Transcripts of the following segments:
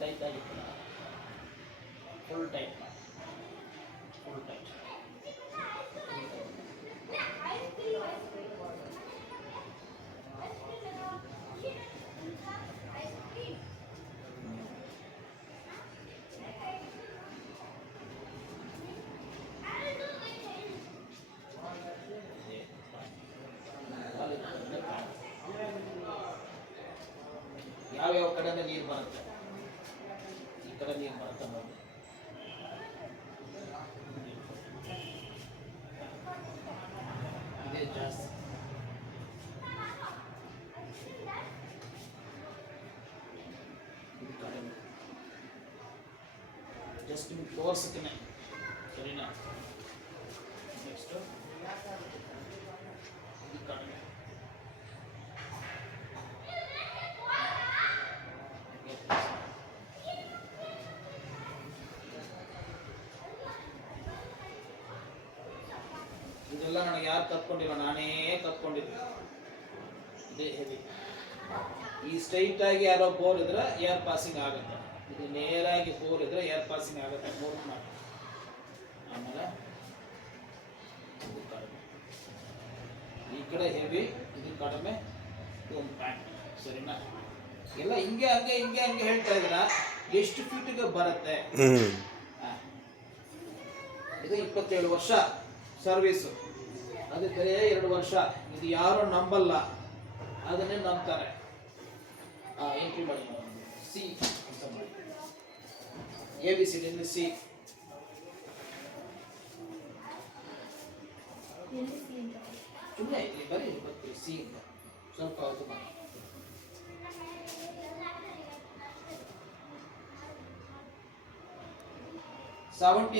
Tight ಆಗಿತ್ತು, full tight, full tight. ಯಾವ್ಯಾವ ಕಡೆಯಿಂದ ನೀರು ಬರುತ್ತೆ, ಈ ಕಡೆ ನೀರು ಬರುತ್ತೆ ನೋಡಿ. ಇದೇ ಜಾಸ್ತಿ. ಇದು ಕಡಿಮೆ. ಜಸ್ಟ್ ನಿಮ್ಗೆ ತೋರ್ಸಕ್ಕೆ ಸರಿನಾ. ನೆಕ್ಸ್ಟ್ ಇದು ಕಡಿಮೆ. ಇದೆಲ್ಲ ನನಗೆ ಯಾರು ಕತ್ಕೊಂಡಿಲ್ಲ, ನಾನೇ ಕತ್ಕೊಂಡಿದ್ದೆ. ಇದೇ ಹೆವಿ. ಈ ಸ್ಟ್ರೈಟ್ ಆಗಿ ಯಾರೋ ಬೋರ್ ಇದ್ರೆ ಏರ್ ಪಾಸಿಂಗ್ ಆಗುತ್ತೆ, ಇದು ನೇರಾಗಿ ಬೋರ್ ಇದ್ರೆ ಏರ್ ಪಾಸಿಂಗ್ ಆಗುತ್ತೆ. ನೋಟ್ ಮಾಡಿ. ಆಮೇಲೆ ಇದು ಕಡಿಮೆ, ಈ ಕಡೆ ಹೆವಿ, ಇದು ಕಡಿಮೆ, ಒಂದು ಪ್ಯಾಂಟ್. ಸರಿನಾ. ಎಲ್ಲ ಹಿಂಗೆ ಹಂಗೆ ಹಿಂಗೆ ಹಂಗೆ ಹೇಳ್ತಾ ಇದ್ರ ಎಷ್ಟು ಫೀಟ್ಗೆ ಬರುತ್ತೆ. ಇದು 27 ವರ್ಷ ಸರ್ವಿಸು, ಅದು ಬರೇ 2 ವರ್ಷ. ಇದು ಯಾರು ನಂಬಲ್ಲ, ಅದನ್ನೇ ನಂಬ್ತಾರೆ. ಎಂಟ್ರಿ ಮಾಡಿ ಸಿ ಅಂತ ಮಾಡಿ, ABCD ಸಿ. ಸುಮ್ಮನೆ ಇಲ್ಲಿ ಬರೀ ಬರ್ತೀವಿ ಸಿ ಅಂತ ಸ್ವಲ್ಪ ಅದು ಮಾಡಿ.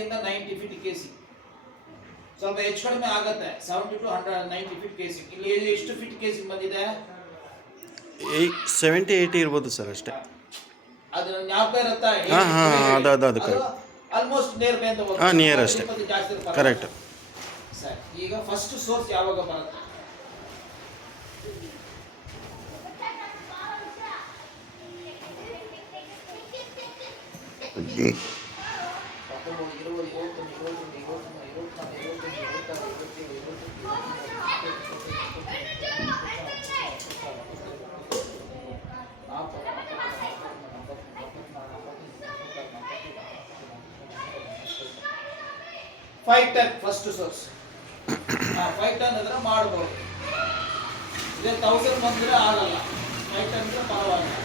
ಇಂದ 90 ಫೀಟ್ KC, ಸ್ವಲ್ಪ ಹೆಚ್ಚು ಕಡಿಮೆ ಆಗುತ್ತೆ. 70 to 190 ಫೀಟ್ KC. ಇಲ್ಲಿ ಎಷ್ಟು ಫೀಟ್ KC ಬಂದಿದೆ? 70-80 ಇರ್ಬೋದು ಸರ್, ಅಷ್ಟೇ. ಅದು ಜ್ಞಾಪಕ ಇರುತ್ತಾ? ಅದು ಆಲ್ಮೋಸ್ಟ್ ನಿಯರ್ ಬೈ ಅಂತ ಹೋಗುತ್ತೆ. ನಿಯರ್ ಅಷ್ಟೇ, ಕರೆಕ್ಟ್. ಸರಿ, ಈಗ ಫಸ್ಟ್ ಸೋರ್ಸ್ ಯಾವಾಗ ಬರುತ್ತೆ? Five ton first source. 5 ton ಅಂದ್ರೆ ಮಾಡಬಹುದು. ಇದೇ 1000 ಬಂದ್ರೆ ಆಗಲ್ಲ. 5 ಟನ್ ಅಂದ್ರೆ ಪರವಾಗಿಲ್ಲ.